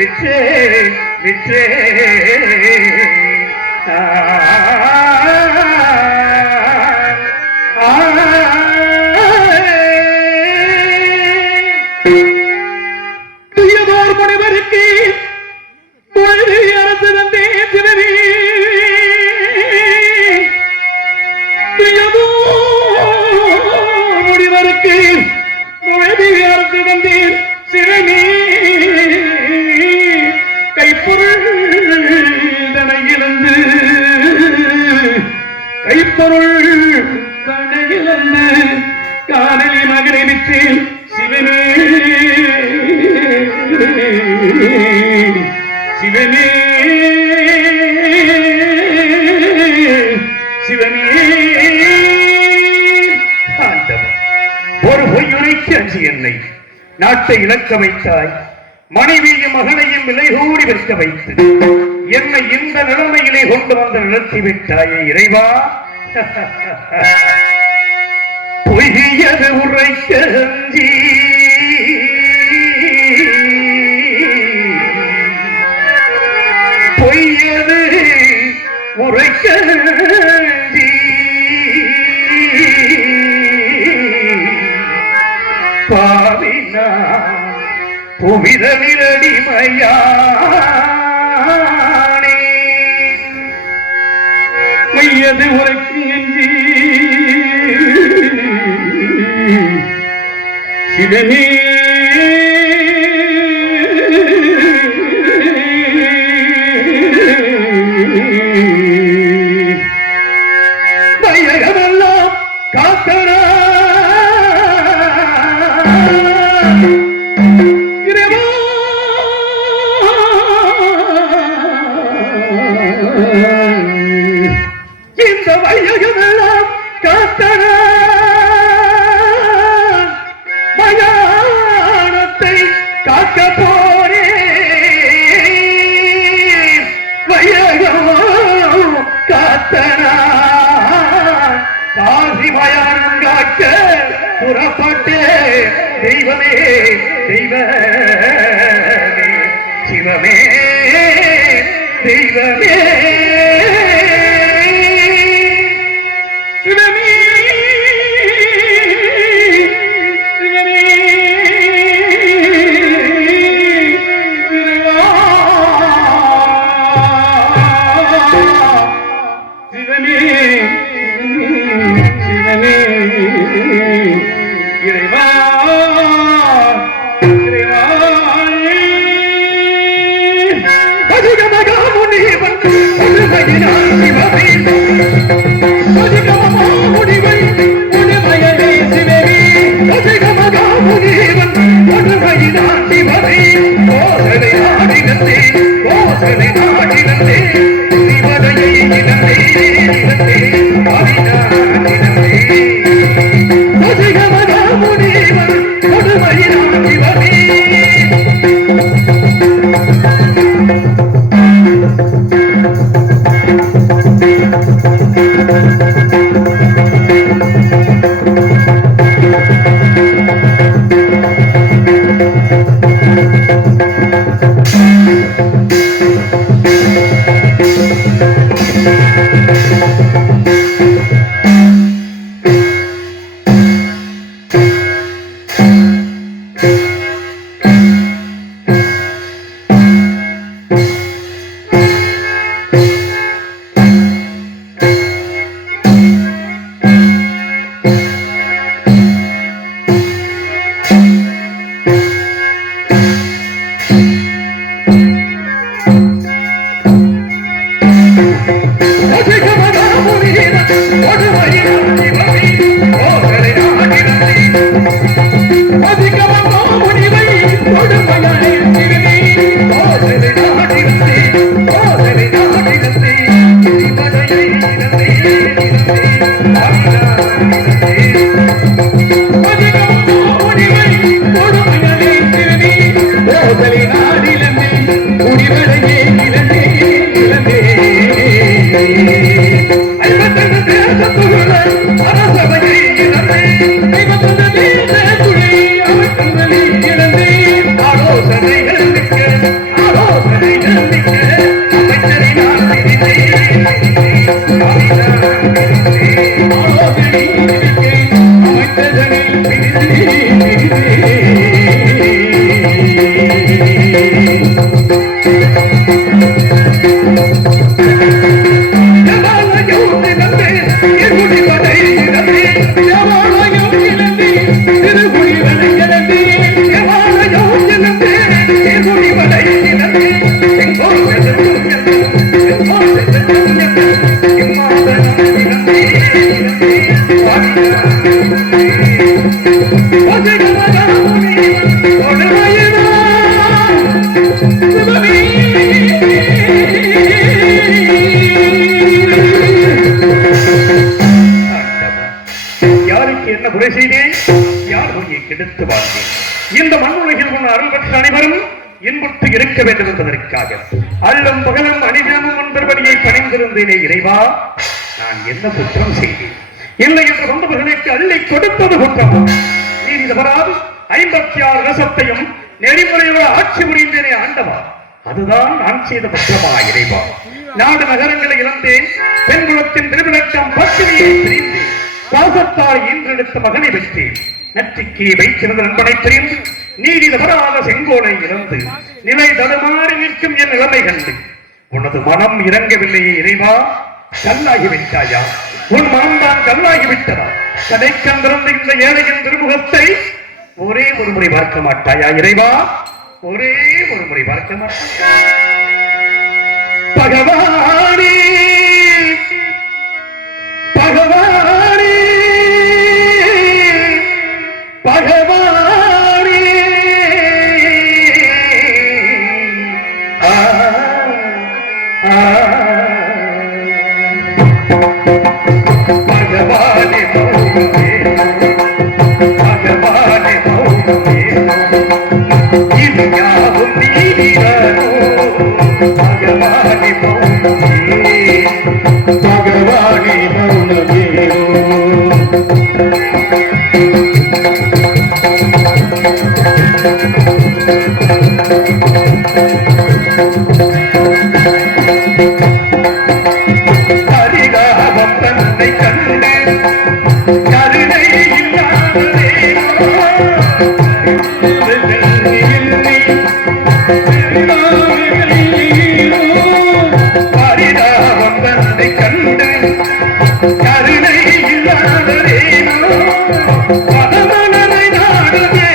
விற்றே விற்றே துயதோர் முனிவருக்கு அரசு வந்தே சிவனே முடிவருக்கு அரசு வந்தேன் சிவனே கைப்பொருள் தனையிழந்து காணலி மகனை விற்றேன் சிவனே சிவனே சிவனே ஒரு பொய்யுரைக்கு அஞ்சு என்னை நாட்டை இழக்க வைத்தாய் மனைவியும் மகனையும் விலை கூடி விற்க வைத்து என்னை இந்த நிலைமையிலே கொண்டு வந்து நிறுத்தி விட்டாயே இறைவா பொய்யது உரைக்க அஞ்சி பொய்யது உரைக்க அஞ்சி பாவினா புவிதனில் அடிமையானே மையது உரைக்கு அஞ்சி சிவனே மையகமெல்லாம் காத்தனா இந்த வையகமெல்லாம் காத்தன மயானத்தை காக்க போரே வையகம் காத்தன காசி மயானம் காக்க புறப்பட்டே தெய்வமே தெய்வமே சிவமே தெய்வமே சிவமே சிவமே சிவமே சிவமே இறைவா இறைவா யாருக்கு என்ன குறை செய்தேன்? யார் உன்னை கெடுத்து வாழ்ந்தேன்? இந்த மண்ணுலகில் உள்ள அருள் பெற்ற அனைவரும் இன்புற்று இருக்க வேண்டும் என்பதற்காக அள்ளும் பகலும் அணிதினமும் ஒன்றபடியை பணிந்திருந்தேனே இறைவா, நான் என்ன குற்றம் செய்தேன்? இல்லை என்ற வந்தவர்களுக்கு அள்ளி கொடுப்பது குற்றம். நீதி தவறாது 56 ரசத்தையும் நெறிமுறையோடு ஆட்சி புரிந்தேனே ஆண்டவா, அதுதான் நான் செய்த குற்றமா இறைவா? நாடு நகரங்களை இழந்தேன், பெண்குலத்தின் திருவிளக்கம் பட்டினியை பிரிந்தேன், பாசத்தால் ஈன்றெடுத்த மகனை வெற்றேன், நற்றிக்கு வைத்திருந்த நண்பனை பிரிந்து நீதி தவறாத செங்கோலை இழந்து நிலை தடுமாறி நிற்கும் என் நிலைமை கண்டு உனது மனம் இறங்கவில்லையே இறைவா, கல்லாகிவிட்டாயா? உன் மனம்தான் கல்லாகிவிட்டதா? கடைக்கந்திருந்த இந்த ஏழையின் திருமுகத்தை ஒரே ஒரு முறை பார்க்க மாட்டாயா இறைவா? ஒரே ஒரு முறை பார்க்க மாட்டாயா? பகவானே பகவானே பகவானே பகவானே பகவானே இது யாவும் நீதியானோ? பகவானே பகவானே மௌனமேனோ? ஹரிதாபம் தன்னை கண்டு கருணை இல்லாததேனோ? ஹரிதாபம் தன்னை கண்டு கருணை இல்லாததேனோ? பதமலரை நாடுதே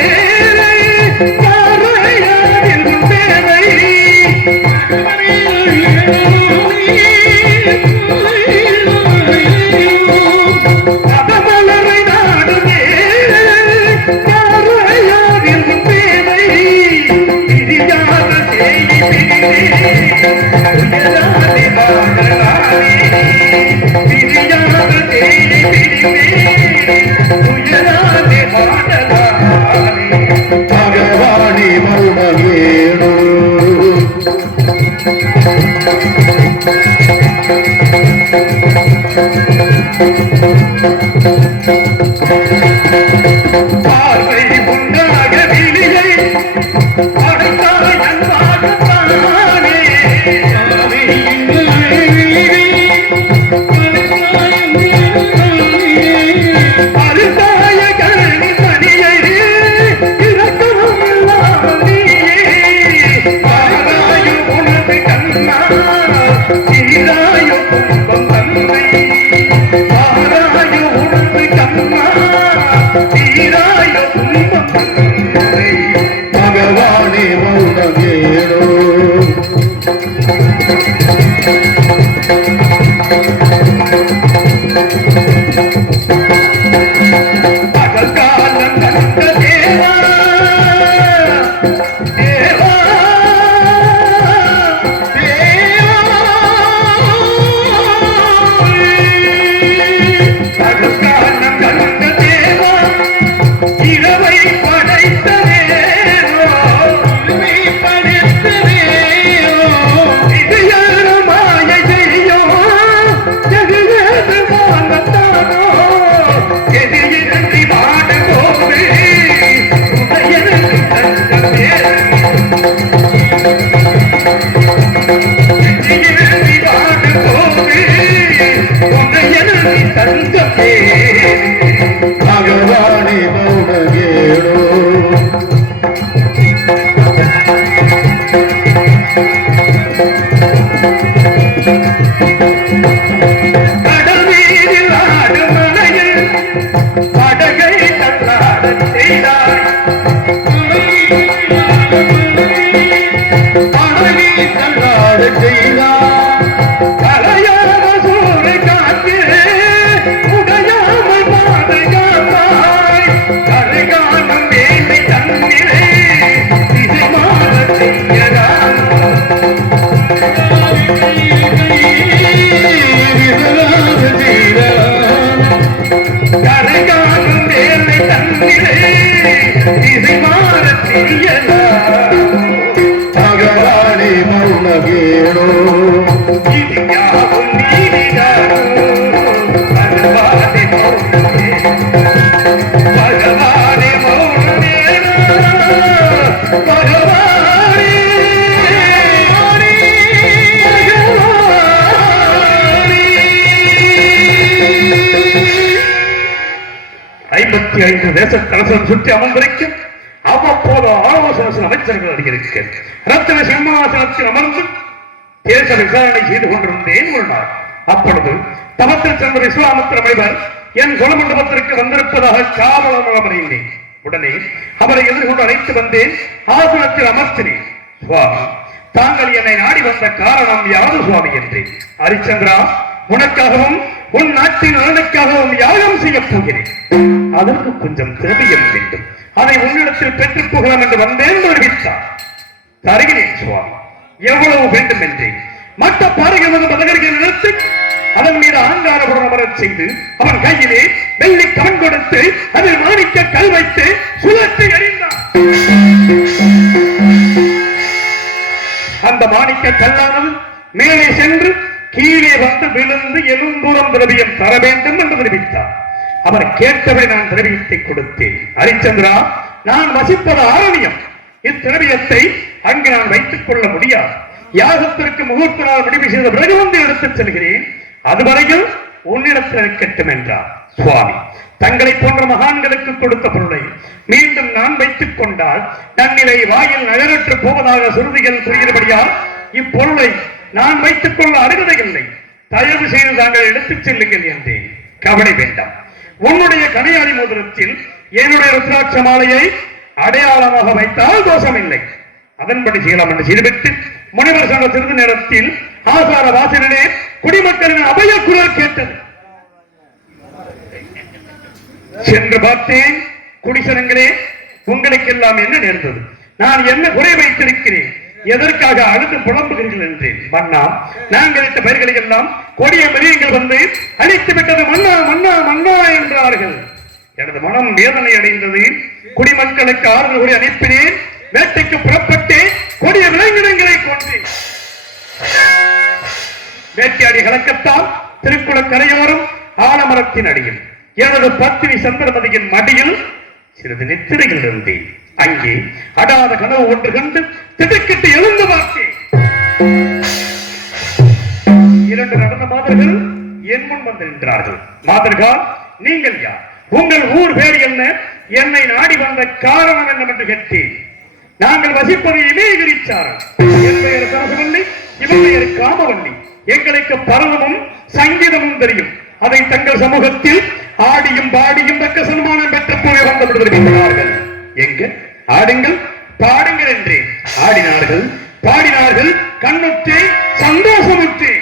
பகவானே மௌனமேனோ? பார்வை உண்டாக விழியை அடைத்தாய் அன்பாகத்தானே அருதாய கருணி பணியை இரக்கமும் இல்லாமல் நீயே ஆராயும் உனது கண்ணா தீராயும் துன்பம் தந்தை ஆராயும் உனது கண்ணா தீராயும் துன்பம் தந்தை பகவானே மௌனமேனோ? பகல்காலம் கண்ட தேவா தேவா பகல்காலம் கண்ட தேவா இரவை படைத்ததேவோ இது யாரோ மாயை செய்யோ எதிரேது வாங்கத்தானோ எதிரின்றி வாடுவோடு உதயனுக்கு தந்தமே எதிரின்றி வாடுவோடு உதயனுக்கு தந்தமே பகவானே மௌனமேனோ? கடல் மீதில் ஆடும் மலையில் படகை தள்ளாடச் செய்தாய், படகை தள்ளாடச் செய்தாய். கலையான சூறை காற்று உடையாமல் பாதுகாப்பாய், கரைகாணும் வேலை தன்னிலே திசை மாறச் செய்யலாம். கரைகாணும் அருகாலும் வேலை தந்திலே இசை மாற தெரியலாம் பகவானே மௌனகேடோ இது யாவும் நீதிதானோ பகவானே மௌனமே பகவானே மௌனமேடோ பகவானே 55 தேச கலசம் சுற்றி அமர்ந்திருக்கும் அவ்வப்போது ஆலோசனை அமைச்சர்கள் அருகிருக்க ரத்தின சிம்மாசனத்தில் அமர்ந்து தேச விசாரணை செய்து கொண்டிருந்தேன் ஒரு நாள். அப்பொழுது தவத்தில் சென்ற விஸ்வாமித்திர முனிவர் என் குலமண்டபத்திற்கு வந்திருப்பதாக காவலர் அறிந்தேன். உடனே அவரை எதிர்கொண்டு அழைத்து வந்தேன். ஆசனத்தில் அமர்த்தினேன். சுவாமி, தாங்கள் என்னை நாடி வந்த காரணம் யாது சுவாமி என்றேன். ஹரிச்சந்திரா, உனக்காகவும் உன் நாட்டின் நலனுக்காகவும் யாகம் செய்யப் போகிறேன். அதற்கு கொஞ்சம் திரவியம் வேண்டும். அதை உன்னிடத்தில் பெற்றுப் போகலாம் என்று வந்தேன் அறிவித்தார். தருகிறேன் சுவாமி, எவ்வளவு வேண்டும் என்றேன். மற்ற பாறைகள் பதகர்கள் நிறுத்தி அதன் மீது ஆங்காரபுரம் அமரச் செய்து அவன் கையிலே வெள்ளி கவன் கொடுத்து அதில் மாணிக்க கல் வைத்து சுழற்றி எறிந்தான். அந்த மாணிக்க கல்லானது மேலே சென்று கீழே வந்து விழுந்து எலும்பூரம் திரவியம் தர வேண்டும் என்று தெரிவித்தார். அவர் கேட்டபடி நான் திரவியத்தை கொடுத்தேன். ஹரிச்சந்திரா, நான் வசிப்பது ஆரண்யம். இத்திரவியத்தை அங்கு நான் வைத்துக் கொள்ள முடியாது. யாகத்திற்கு முகூர்த்த நாள் முடிவு செய்த பிறகு வந்து எடுத்துச் செல்கிறேன். அதுவரையில் உன்னிடத்தில் இருக்கட்டும் என்றார். சுவாமி, தங்களை போன்ற மகான்களுக்கு கொடுத்த பொருளை மீண்டும் நான் வைத்துக் கொண்டால் தன்னிலை வாயில் நகரற்று போவதாக சுருதிகள் கூறுகிறபடியால் இப்பொருளை நான் வைத்துக் கொள்ள அருகதையில்லை. தயவு செய்து தாங்கள் எடுத்துச் செல்லுங்கள் என்றேன். கவலை வேண்டாம். உன்னுடைய கனையாளி மோதிரத்தில் என்னுடைய ருத்ராட்ச மாலையை அடையாளமாக வைத்தால் தோஷமில்லை. அதன்படி செய்யலாம் என்று செய்துவிட்டு முனிவர் சொன்ன சிறிது நேரத்தில் ஆசார வாசலிலே குடிமக்களின் அபய குரல் கேட்டது. சென்று பார்த்தேன். குடிசனங்களே, உங்களுக்கெல்லாம் என்ன நேர்ந்தது? நான் என்ன குறை வைத்திருக்கிறேன்? எதற்காக அழுது புலம்புகிறீர்கள் என்றேன். மன்னா, நாங்கள் இட்ட பெயர்களை எல்லாம் கொடிய மிருகங்கள் வந்து அழித்து விட்டது. மன்னா மன்னா மன்னா என்றார்கள். எனது மனம் வேதனை அடைந்தது. குடிமக்களுக்கு ஆறுதல் கூறி அனுப்பினேன். வேட்டைக்கு புறப்பட்டு கொடிய விலங்கினங்களை கொன்றேன். வேட்டையாடி கலக்கத்தால் திருக்குள கரையோரம் ஆலமரத்தின் அடியில் எனது பத்தினி சந்திரமதியின் மடியில் சிறிது நித்திரையில் இருந்தேன். அங்கே அடாத கனவு ஒன்று கண்டு திடுக்கிட்டு எழுந்து பார்த்தேன். 2 நடந்த மாதர்கள் என் முன் வந்து நின்றார்கள். மாதர்கள், நீங்கள் யார்? உங்கள் ஊர் பேர் என்ன? என்னை நாடி வந்த காரணம் என்னவென்று கேட்டேன். நாங்கள் வசிப்பது இமயகிரிச்சாரல். என் பெயர் சரசவல்லி, இவன் பெயர் காமவல்லி. எங்களுக்கு பரவமும் சங்கீதமும் தெரியும். அதை தங்கள் சமூகத்தில் ஆடியும் பாடியும் தக்க சன்மானம் பெற்ற போய் வந்து விடுகிறார்கள். எங்க ஆடுங்கள் பாடுங்கள் என்றே ஆடினார்கள், பாடினார்கள். கண்ணுற்றே, சந்தோஷமுற்றே.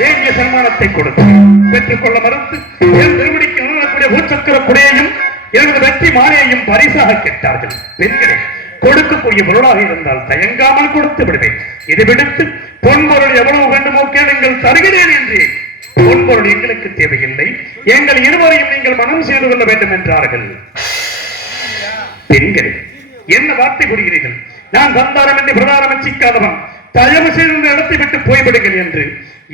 வேண்டிய சன்மானத்தை கொடுத்து பெற்றுக் கொள்ள மறுத்து என் திருவடிக்கு நலக்கூடிய பூச்சக்கர குடையையும் எனது வெற்றி மாலையையும் பரிசாக கேட்டார்கள். பெண்களே, கொடுக்கக்கூடிய பொருளாக இருந்தால் தயங்காமல் கொடுத்து விடுவேன். இது விடுத்து பொன்பொருள் எவ்வளவு வேண்டுமோ கேளுங்கள், தருகிறேன் என்று. பொன்பொருள் எங்களுக்கு தேவையில்லை, எங்கள் இருவரையும் நீங்கள் மனம் செய்து கொள்ள வேண்டும் என்றார்கள். பெண்களே, என்ன வார்த்தை கூறுகிறீர்கள்? நான் சந்தானம் என்று பிரதானம் வச்சிக்காதவன். தயவு செய்து இந்த இடத்தை விட்டு போய்விடுங்கள் என்று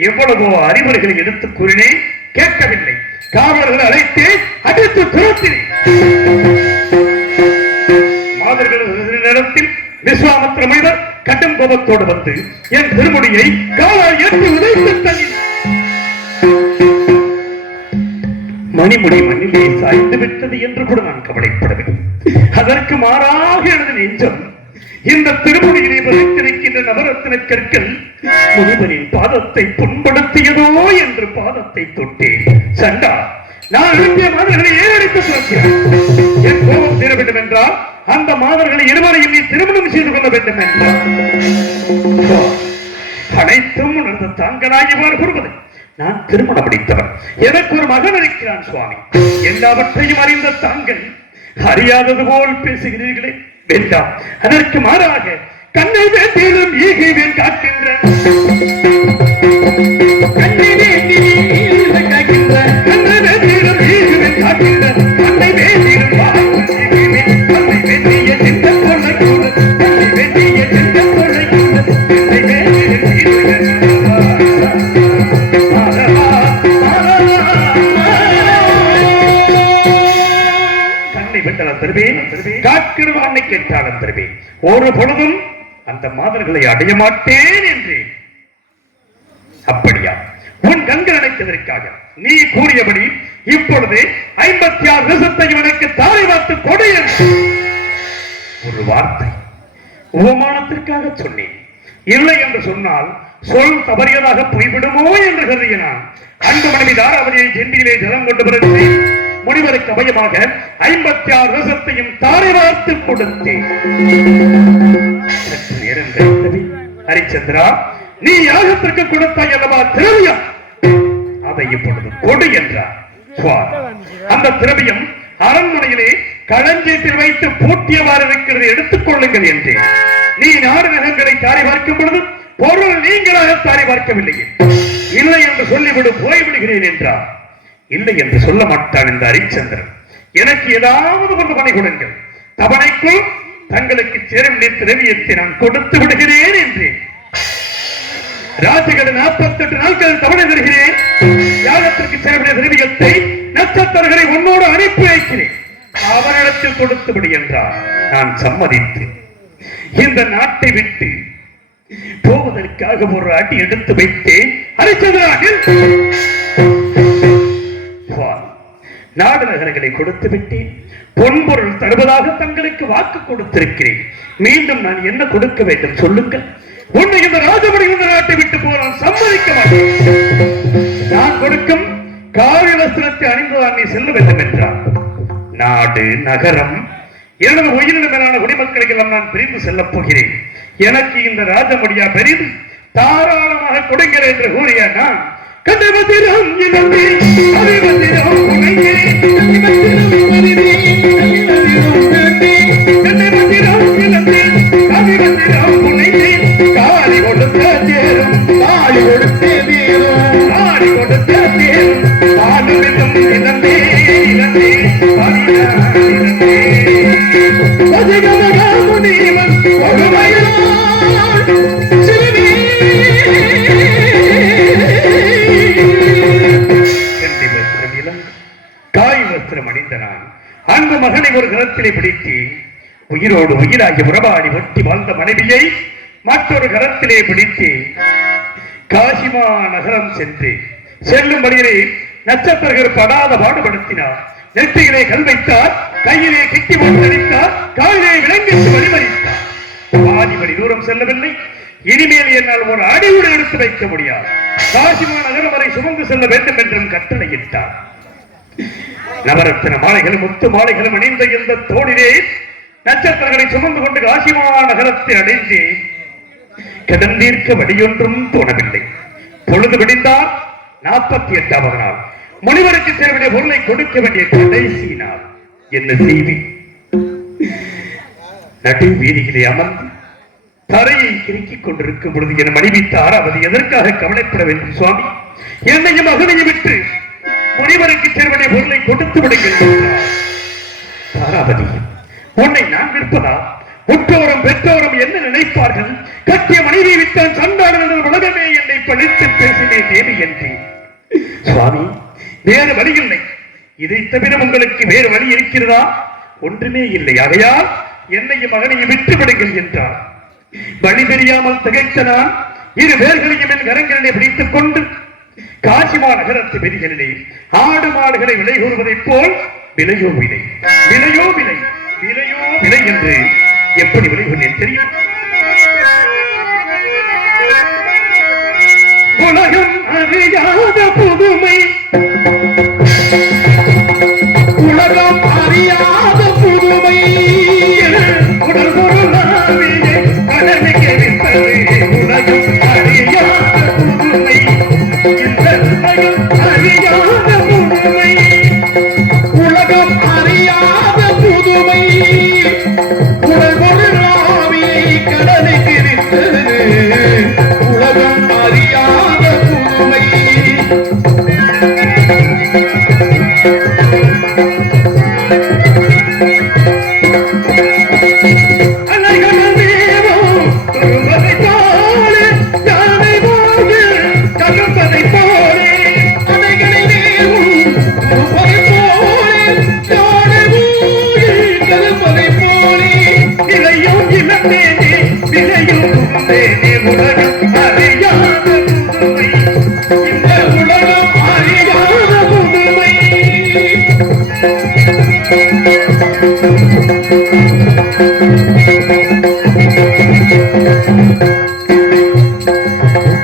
எவ்வளவோ அறிவுரைகளை எடுத்து கூறினேன். கேட்கவில்லை. காவலர்களை அழைத்து அடித்து துரத்தினேன். நேரத்தில் விஸ்வாமித்திர முனிவர் கடும் கோபத்தோடு வந்து என் திருமுடியை காலால் ஏற்றி உதைத்து தள்ளினார். மணிமுடி மண்ணிலே சாய்ந்து விட்டது என்று கூட நான் கவலைப்படவில்லை. அதற்கு மாறாக எனது நெஞ்சம் இந்த திருமுடியிலே வசித்திருக்கின்ற நவரத்தின கற்கள் முனிவரின் பாதத்தை புண்படுத்தியதோ என்று பாதத்தை தொட்டேன். சண்டா, நான் எழுப்பிய மாதர்களை ஏறடித்து சுரக்கிறார். என் கோபம் தீர வேண்டும் என்றால் அந்த மாதர்களை இருவரையும் நீ திருமணம் செய்து கொள்ள வேண்டும் என்றார். அனைத்தும் உணர்ந்த தாங்களாகிவாறு கூறுவது. நான் திருமணம் அடித்தவர். எனக்கு ஒரு மகன் இருக்கிறான் சுவாமி. எல்லாவற்றையும் அறிந்த தாங்கள் அறியாதது போல் பேசுகிறீர்களே. வேண்டாம். அதற்கு மாறாக கண்ணை வேண்டிலும் ஈகுவேன் காக்கின்ற கண்ணை வேண்டிலும் காக்கின்ற கண்ணை வேண்டிலும் ஈகுவேன் காக்கின்ற கண்ணை வேண்டிலும் ஈகுவேன் கண்ணை வேண்டிய சிந்த கொள்ளை கூட கண்ணை வேண்டிய சிந்த கொள்ளை கூட கண்ணை வேண்டிலும் ஈகுவேன் காக்கிறவானை கேட்டாலும் தருவேன் ஒரு பொழுதும் அந்த மாதர்களை அடைய மாட்டேன் என்று. அப்படியா? உன் கண்கள் அணைத்ததற்காக நீ கூறியபடி இப்பொழுது 56 தேசத்தையும் எனக்கு தாரை வார்த்து கொடு என்று ஒரு வார்த்தை உபமானத்திற்காக சொன்னேன். இல்லை என்று சொன்னால் சொல் தவறியதாக போய்விடுமோ என்று கருதினான். அன்பு மனைவி தாராவதியை சென்றியிலே ஜலம் கொண்டு பிறகு முனிவருக்கு அபயமாக 56 தேசத்தையும் தாரை வார்த்து கொடுத்தேன். நேரம் கழித்தது. ஹரிச்சந்திரா, நீ யாகத்திற்கு கொடுத்தாய் அல்லவா திரவியம், அதை இப்பொழுது கொடு என்றார். அந்த திரவியம் அரண்மனையிலே களஞ்சியத்தில் வைத்து பூட்டியவாறு இருக்கிறது, எடுத்துக் கொள்ளுங்கள் என்றேன். நீ நாடு நகங்களை தாரை பார்க்கும் பொழுது பொருள் நீங்களாக தாரை பார்க்கவில்லை. இல்லை என்று சொல்லிவிடு, போய்விடுகிறேன் என்றார். இல்லை என்று சொல்ல மாட்டான் இந்த ஹரிச்சந்திரன். எனக்கு ஏதாவது கொண்டு பணி கொடுங்கள், தவணைக்குள் தங்களுக்கு சேரும் திரவியத்தை நான் கொடுத்து விடுகிறேன் என்றேன். ராஜகட 48 நாட்கள் தவணை தருகிறேன். யாகத்திற்கு சேரக்கூடிய திரவியத்தை நட்சத்திரங்களை உன்னோடு அனுப்பி வைக்கிறேன், அவரிடத்தில் கொடுத்துவிடு என்றார். நான் சம்மதித்து இந்த நாட்டை விட்டு போவதற்காக ஒரு அடி எடுத்து வைத்தேன். ஹரிச்சந்திராவில் நாடு நகரங்களை கொடுத்து விட்டேன். பொன்பொருள் தருவதாக தங்களுக்கு வாக்கு கொடுத்திருக்கிறேன். மீண்டும் நான் என்ன கொடுக்க வேண்டும் சொல்லுங்கள். உன்னை இந்த ராஜமணி இந்த நாட்டை விட்டு போக நான் சம்மதிக்க மாட்டேன். நான் கொடுக்கும் காவி வஸ்திரத்தை அணிந்துதான் நீ செல்ல வேண்டும் என்றார். நாடு நகரம் எனது உயிரின மேலான குடிமக்களுக்கு எல்லாம் நான் பிரிந்து செல்லப் போகிறேன். எனக்கு இந்த ராஜமொழியா பெரிது தாராளமாக கொடுங்கள் என்று கூறிய நான் கண்டபத்திரம் இழந்தே அதிபத்திரம் உணையே கண்டபத்திரம் இழந்தே அதிபத்திரம் உணையே காலி கொடுத்த தேரும் காலி கொடுத்த தேரும் காலி கொடுத்த தேரும் காலிலும் இழந்தே இழந்தே இழந்தே அதிகமகா முனிவன் ஒருமையால் அன்பு மகனை ஒரு கரத்திலே பிடித்து உயிரோடு உயிராகி உறவாடி வெட்டி வாழ்ந்த மனைவியை மற்றொரு கரத்திலே பிடித்து காசிமா நகரம் சென்று செல்லும் வழியிலே நட்சத்திரர்கள் படாத பாடுபடுத்தினார். நெற்றியிலே கல் வைத்தார், கையிலே கிட்டி போட்டு அடித்தார், காலிலே விலங்கிட்டு வழிமறித்தார். பாதி வழி தூரம் செல்லவில்லை. இனிமேல் என்னால் ஒரு அடிவுடன் எடுத்து வைக்க முடியாது. காசிமா நகரம் வரை சுமந்து செல்ல வேண்டும் என்றும் கட்டளையிட்டார். நவரத்தின மாலைகளும் முத்து மாலைகளும் அணிந்த இந்த தோளிலே நட்சத்திரங்களை சுமந்து கொண்டு காசிமா நகரத்தை அடைந்து கடந்தீர்க்க வழியொன்றும் தோணவில்லை. பொழுது விடிந்தால் 48வது நாள் முனிவருக்கு சேர வேண்டிய பொருளை கொடுக்க வேண்டிய கடைசி நாள். என்ன செய்தி? நடு வீதியிலே அமர்ந்து தரையை கிறுக்கிக் கொண்டிருக்கும் பொழுது என் மனைவி தாராவதி எதற்காக கவலைப்பட வேண்டும் சுவாமி? என்னையும் மகனையும் விட்டு முனிவருக்கு சேருவடைய பொருளை கொடுத்து விடுங்கள். தாராவதி, உன்னை நான் விற்பதா? உற்றோரும் பெற்றோரும் என்ன நினைப்பார்கள்? கட்டிய மனைவியை விட்டால் சண்டாளர்கள் உலகமே என்னை பழித்து பேசினே தேவி என்று. சுவாமி, வேறு வழி இல்லை. இதை தவிர உங்களுக்கு வேறு வழி இருக்கிறதா? ஒன்றுமே இல்லை. ஆகையால் என்னையும் மகனையும் விட்டு விடுங்கள் என்றார். வழி தெரியாமல் திகைத்த நான் இரு வேர்களையும் என் கரங்களிலே பிடித்துக் கொண்டு காசிமா நகரத்து வெளிகளிலே ஆடு மாடுகளை விலை கூறுவதைப் போல் விலையோ விலை, விலையோ விலை, விலையோ விலை என்று எப்படி விலை கொண்டேன் தெரியும்? உலகம் அறியாத புதுமை, உலகம் அறியாத புதுமை, உடல் பொருளாவிலே கடலுக்கு விட்டது. உலகம் அறியாத புதுமை, அறியாத புதுமை, உலகம் அறியாத புதுமை, உடல் பொருளாவிலே கடலுக்கு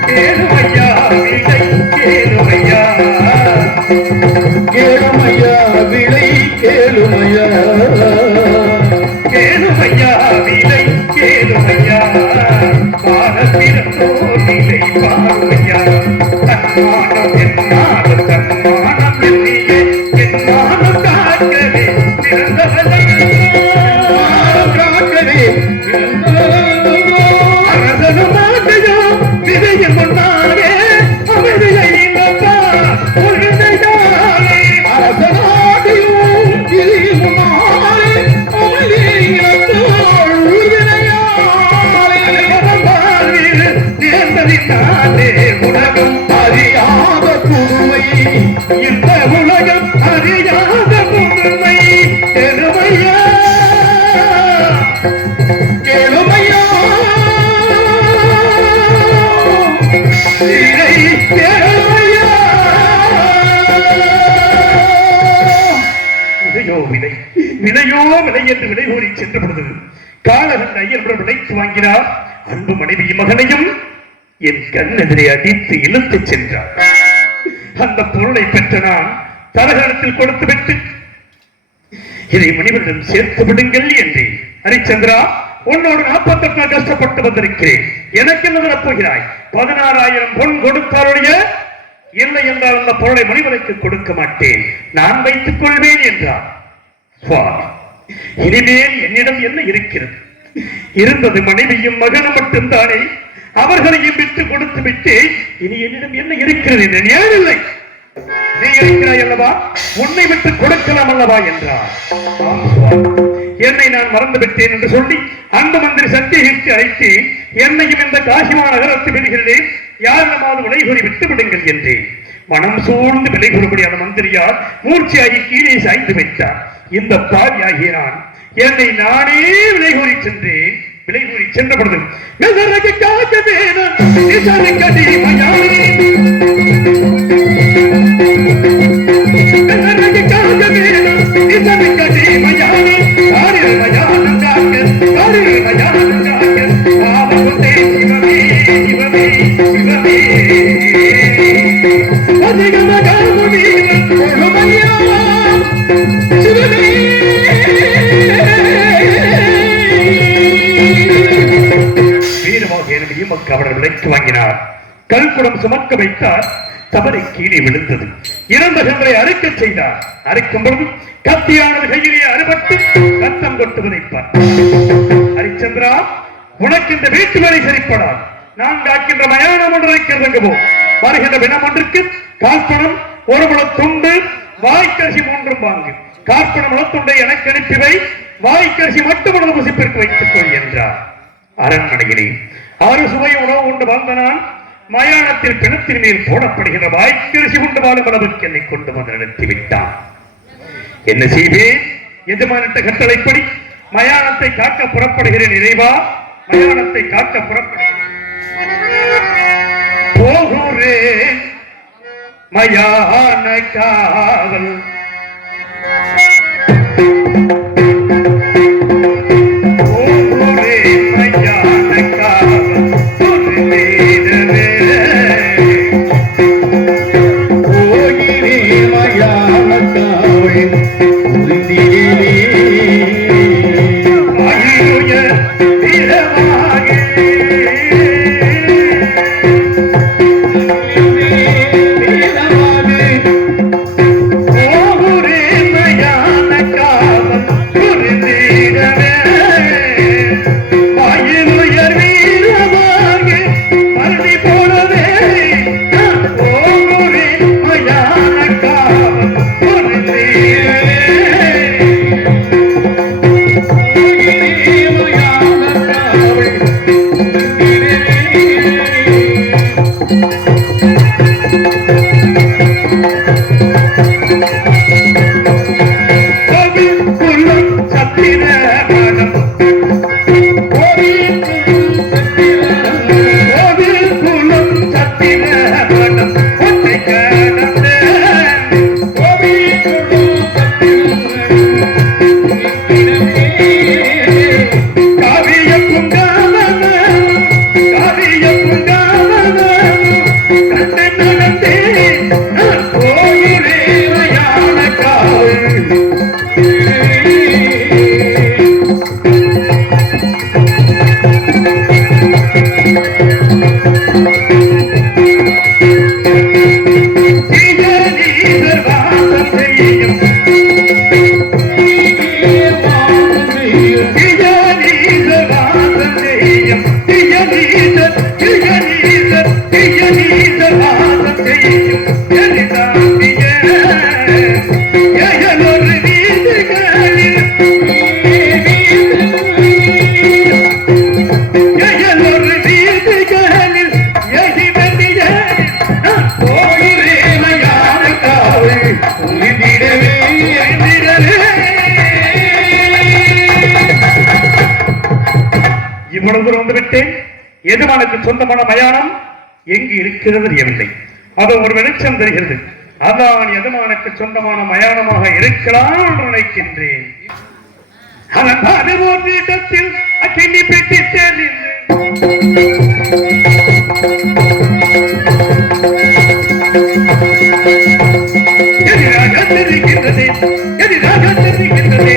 கேளுமையா விடை கேளுமையா கேளுமையா விடை கேளுமையா கேளுமையா விடை கேளுமையா பாரத்திரத்தோர் நிலை பாருமையா தன்மானம் என்னாலும் தன்மானம் எண்ணியே என்னாலும் காக்கவே பிறந்தவளை காக்கவே அரசனுமாகையோ விதையின் முன்னாலே அமைதியை இல்லப்பா உழுதையாலே அரசனாடியும் கிரியுமாய் அமளியினத்தோள் உறுதினையாலே வாழ்வில் நேர்ந்ததினாலே உலகம் அறியாத புதுமை இந்த உலகம் அறியாத புதுமை பெருமையா கேளுமையா இறை பெருமையா விதையோ விதை விதையோ விதை என்று விதை கூறி சென்ற பொழுது காலகன் ஐயன் விலைக்கு வாங்கினார் அன்பு மனைவி மகனையும் என் கண்ணெதிரே அடித்து இழுத்துச் சென்றார் அந்த பொருளை பெற்ற நான் தரகத்தில் கொடுத்து விட்டு இதை மனிதனிடம் சேர்த்து விடுங்கள் என்றேன். ஹரிச்சந்திரா, உன்னோடு 48 நாள் கஷ்டப்பட்டு வந்திருக்கிறேன், எனக்கு என்ன தரப்போகிறாய்? 16,000 பொன் கொடுத்தாருடைய இல்லை என்றால் அந்த பொருளை மனிதனுக்கு கொடுக்க மாட்டேன், நான் வைத்துக் கொள்வேன் என்றார். சுவாமி, இனிமேல் என்னிடம் என்ன இருக்கிறது? இருந்தது மனைவியும் மகனும் மட்டும்தானே, அவர்களையும் விட்டு கொடுத்து விட்டு இனி என்னிடம் என்ன இருக்கிறது என்று ஏன் இல்லை? நீ இருக்கிறாய் அல்லவா, உன்னை விட்டு கொடுக்கலாம் அல்லவா என்றார். என்னை நான் மறந்து விட்டேன் என்று சொல்லி அந்த மந்திரி சத்தியத்தை அழைத்து என்னையும் இந்த காசிமா நகரத்து விடுகிறேன், யாரிடமாவது விலை கூறி விட்டு விடுங்கள் என்றேன். மனம் சூழ்ந்து விலை கூறும்படி அந்த மந்திரியார் மூர்ச்சியாகி கீழே சாய்ந்து வைத்தார். இந்த பாவியாகிய நான் என்னை நானே விலை கூறி சென்றேன். விலை கூறி சென்ற பொழுது அவர் விலைக்கு வாங்கினார். கல்குடம் சுமக்க வைத்தார். தவறை கீழே விழுந்தது. இறந்த கன்றை அறுக்க செய்தார். அறுக்கும் பொழுது கத்தியானது கையிலே அறுபட்டு ரத்தம் கொட்டுவதை பார்த்தார். ஹரிச்சந்திரா, உனக்கு இந்த வீட்டு வேலை சரிப்படாது. நான் காக்கின்ற மயானம் ஒன்று இருக்கிறது. வருகின்ற வினம் ஒன்றுக்கு காற்பணம் ஒரு முள துண்டு, வாய்க்கரிசி 3 வாங்கு. காற்பணம் முளத்துண்டை எனக்கு அனுப்பிவை, வாய்க்கரிசி மட்டும் உணவு புசிப்பிற்கு வைத்துக் கொள் என்றார். அரண்மனையிலே 6 சுவை உணவு உண்டு வாழ்ந்த நான் மயானத்தில் பிணத்தின் மேல் போடப்படுகிற வாய்க்கரிசி கொண்டு வாழும் அளவுக்கு என்னை கொண்டு வந்து நிறுத்திவிட்டான். என்ன செய்வேன்? எஜமானிட்ட கட்டளைப்படி மயானத்தை காக்க புறப்படுகிறேன். இறைவா, மயானத்தை காக்க புறப்படுகிறேன். போகிறேன் மயான காவல் இவ்வளவு தூரம் வந்துவிட்டேன். எஜமானுக்கு சொந்தமான மயானம் எங்கு இருக்கிறது தெரியவில்லை. அது ஒரு வெளிச்சம் தெரிகிறது. அதான் எஜமானுக்கு சொந்தமான மயானமாக இருக்கலாம் என்று நினைக்கின்றேன். வீட்டத்தில் அக்கினி பெட்டி சேர்ந்து எதிராக தெரிகின்றது, எதிராக தெரிகின்றது.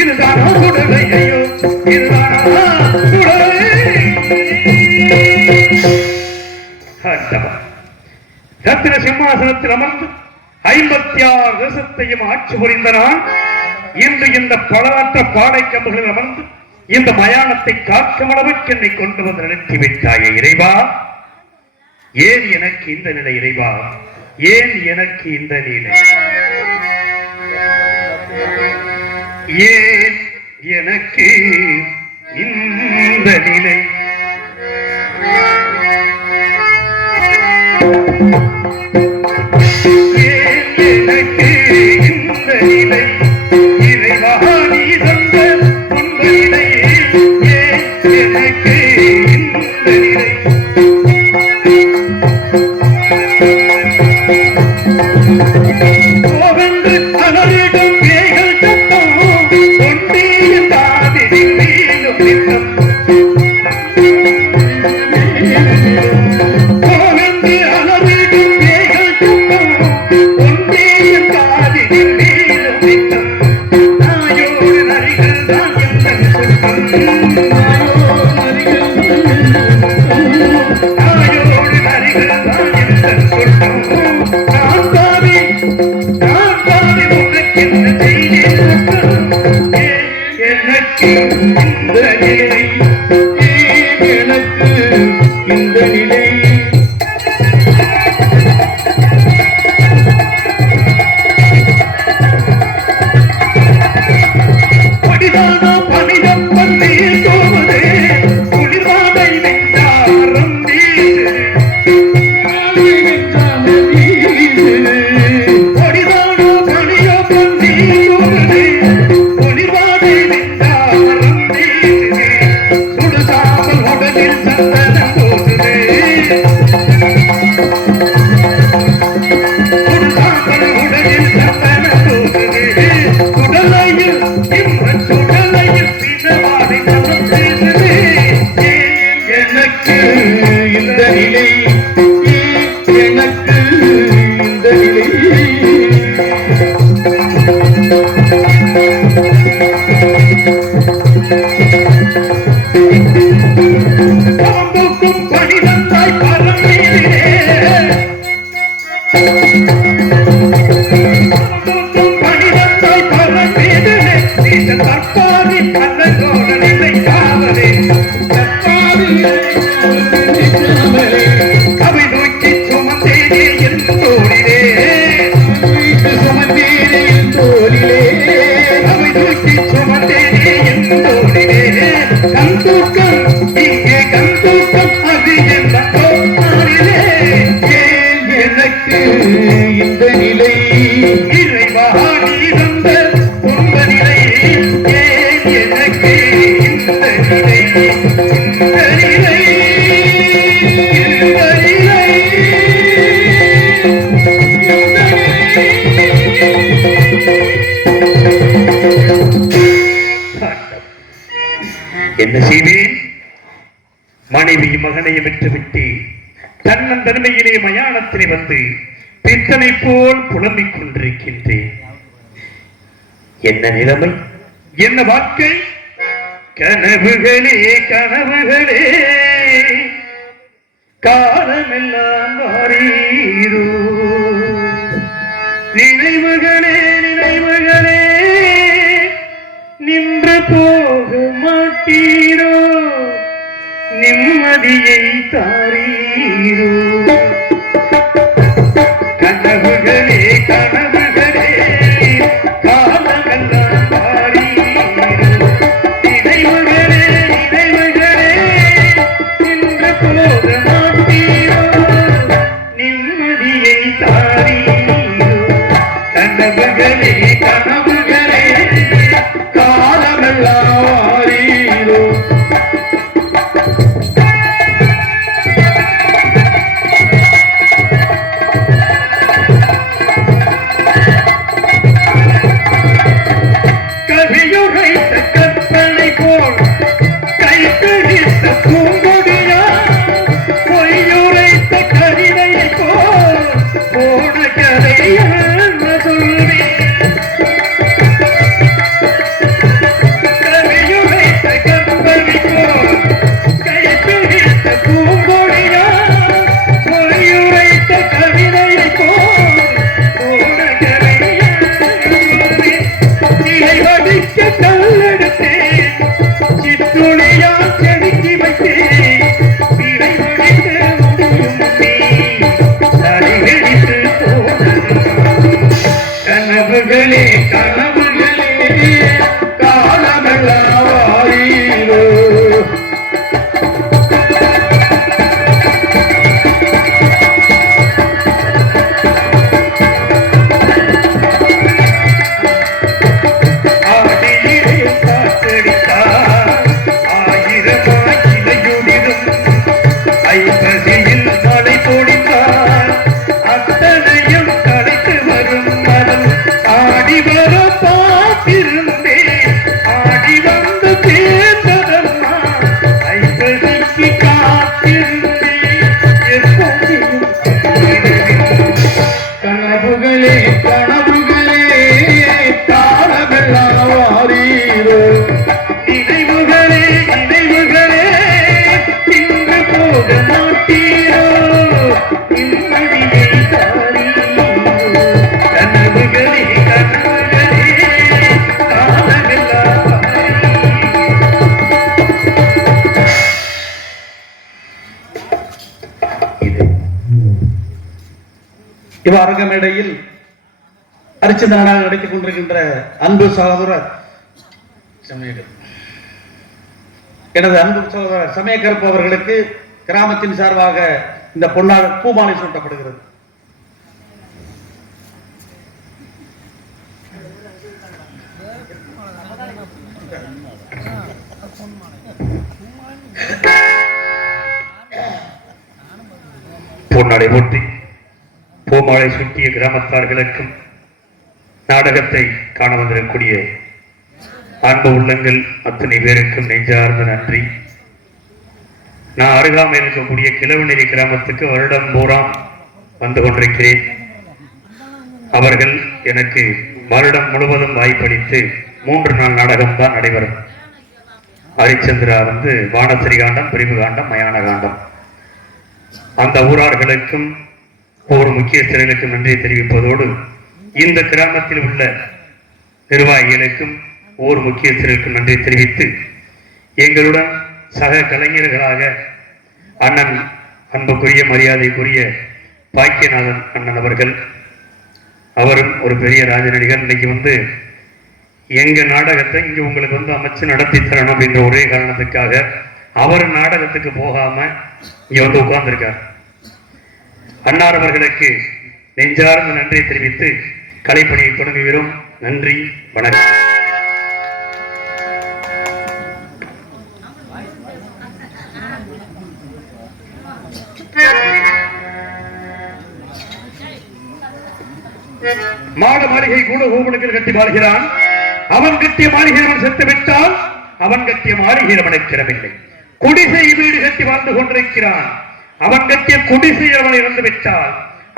இதுதான் சுடலை, ஐயோ இதுதான் சுடலை. ரத்தின சிம்மாசனத்தில் அமர்ந்து 56 தேசத்தையும் ஆட்சி புரிந்த நான் இன்று இந்த பலவற்ற பாடை கம்புகளில் அமர்ந்து இந்த மயானத்தை காக்கும் அளவுக்கு என்னை கொண்டு வந்து நிறுத்தி விட்டாயே இறைவா. ஏன் எனக்கு இந்த நிலை இறைவா? ஏன் எனக்கு இந்த நிலை? ஏன் எனக்கு இந்த நிலை? எனக்கு இந்த நிலை இறைவா, நீ தந்த துன்ப நிலை. ஏன் எனக்கு இந்த நிலை? கோவென்று அலறிடும் பேய்கள் சத்தம் கொண்டேயும் தாதிரி மீண்டும் நித்தம். கோவென்று அலறிடும் பேய்கள் சத்தம் கொண்டேயும் தாதிரி மீண்டும் நித்தம். நாயோடு நரிகள் தான் எந்தன் சொந்தம். நாயோடு நரிகள் தான் எந்தன் சொந்தம். எனக்கு இந்த நிலை, எனக்கு இந்த நிலை. படிதானோ பணிதம் பள்ளி தோவது குளிர்வானை வெஞ்சாரம் வீசு. படிதானோ பணியோ பள்ளி தோவது குளிர்வானை வெஞ்சாரம் வீசு. சுடுசாமல் உடலில் சந்தனம் போகுது. சுடுசாமல் உடலில் சந்தனம் போகுது. சுடலையில் இம்மன் சுடலையில் பின்னவாடை மனம் பேசுது. எனக்கு இந்த நிலை, எனக்கு இந்த நிலை. பாம்புக்கும் பணிதந்தாய் பரமேதிலே, பாம்புக்கும் பணிதந்தாய் பரமேதிலே. நீண்ட தற்பாதி அல்லோட நிலை காவலே, தற்பாதி அவை நோக்கி சுமந்தேனே என் தோளிலே. சுமந்தேனே என் தோளிலே, அவை நோக்கி சுமந்தேனே என் தோளிலே. கண் தூக்கம் இங்கே கண் தூக்கம் அது என் தோளிலே. ஏன் எனக்கு இந்த நிலை இறைவா, நீ தந்த துன்ப நிலை. ஏன் எனக்கு இந்த நிலை, இந்த நிலை, இந்த நிலை, என்ன செய்வேன்? மனைவியும் மகனையும் விட்டுவிட்டு தன்னன் தனிமையிலே மயானத்திலே வந்து பித்தனை போல் புலம்பிக் கொண்டிருக்கின்றேன். என்ன நிலைமை, என்ன வாழ்க்கை? கனவுகளே கனவுகளே, காலமெல்லாம் மாறீரோ. நினைவுகளே நினைவுகளே, நின்று போக மாட்டீரோ. நிம்மதியை தாரீரோ. கனவுகளே காலமெல்லாம் மாறீரும் நினைவுகளே நினைவுகளே நின்று போக மாட்டீரோ நிம்மதியை தாரீரோ கனவுகளே கனவுகளே காலமெல்லாம் மாறீரோ கவியுரைத்த கற்பனை போல் கைப்பிடித்த பூங்கொடியா பொய்யுரைத்த கவிதையை போல் போன கதையான சொல்வேன் கவியுரைத்த கற்பனை போல் கைப்பிடித்த பூங்கொடியா பொய்யுரைத்த கவிதையை போல் போன கதையான சொல்வேன் இறைவடிக்க கல்லெடுத்தேன் சித்துளியால் செதுக்கி வைத்தேன் இறைவடித்து முடியும் நீ தலைவெடித்து கனவுகளே கனவுகளே காலமெல்லாம் மாறீரோ ஆடியிலே காற்றடித்தார் ஆயிரமாய் இலையுதிரும் ஐப்பசியில் மழை பொழிந்தார் அத்தனையும் கடைத்து வரும் மனம் ஆடி வர பார்த்திருந்தேன் ஆடி வந்து சேர்ந்ததம்மா ஐப்பசிக்கு காத்திருந்தேன் எப்போதையும் கனவுகளே கனவுகளே காலமெல்லாம் மாறீரோ நினைவுகளே நினைவுகளே இன்று போக மாட்டீரோ நிம்மதியை தாரீரோ கனவுகளே கனவுகளே காலமெல்லாம் இது இவ அரங்கமேடையில் அரிச்சந்திரனாக நடித்துக் கொண்டிருக்கின்ற அன்பு சகோதரர் சமயக்கர் எனது அன்பு சகோதரர் சமயக்கருப்பு அவர்களுக்கு கிராமத்தின் சார்பாக இந்த பொன்னாள் பூமாலை சூட்டப்படுகிறது. பொன்னாடை போட்டி பூமாலை சுட்டிய கிராமத்தார்களுக்கும் நாடகத்தை காண வந்திருக்கக்கூடிய அன்பு உள்ளங்கள் அத்தனை பேருக்கும் நெஞ்சார்ந்த நன்றி. நான் அருகாமையில் இருக்கக்கூடிய கிழவநேரி கிராமத்துக்கு வருடம் பூராம் வந்து கொண்டிருக்கிறேன். அவர்கள் எனக்கு வருடம் முழுவதும் வாய்ப்பளித்து 3 நாள் நாடகம் தான் நடைபெறும். ஹரிச்சந்திரா வந்து வானசரி காண்டம், பிரிவு காண்டம், மயான காண்டம். அந்த ஊரார்களுக்கும் ஒவ்வொரு முக்கியஸ்தர்களுக்கும் நன்றி தெரிவிப்பதோடு இந்த கிராமத்தில் உள்ள நிர்வாகிகளுக்கும் ஒவ்வொரு முக்கியஸ்தர்களுக்கும் நன்றி தெரிவித்து எங்களுடன் சக கலைஞர்களாக அண்ணன் அன்புக்குரிய மரியாதைக்குரிய பாக்கியநாதன் அண்ணன் அவர்கள், அவரும் ஒரு பெரிய ராஜநடிகர். இன்னைக்கு வந்து எங்க நாடகத்தை இங்க உங்களுக்கு வந்து அமைச்சு நடத்தி தரணும் அப்படின்ற ஒரே காரணத்துக்காக அவர் நாடகத்துக்கு போகாம இங்க வந்து உட்கார்ந்திருக்கார். அன்னார் அவர்களுக்கு நெஞ்சார்ந்த நன்றி தெரிவித்து கலைப்பணியை தொடங்குகிறோம். நன்றி, வணக்கம். மாட மாளிகை கூட கோபுரங்கள் கட்டி வாழ்கிறான். அவன் கட்டிய மாளிகை அவன் செத்து விட்டால் அவன் கட்டிய மாளிகை அவனுக்கு இடமில்லை. குடிசை வீடு கட்டி வாழ்ந்து கொண்டிருக்கிறான். அவன் கட்டிய குடிசை அவனை இறந்து விட்டால்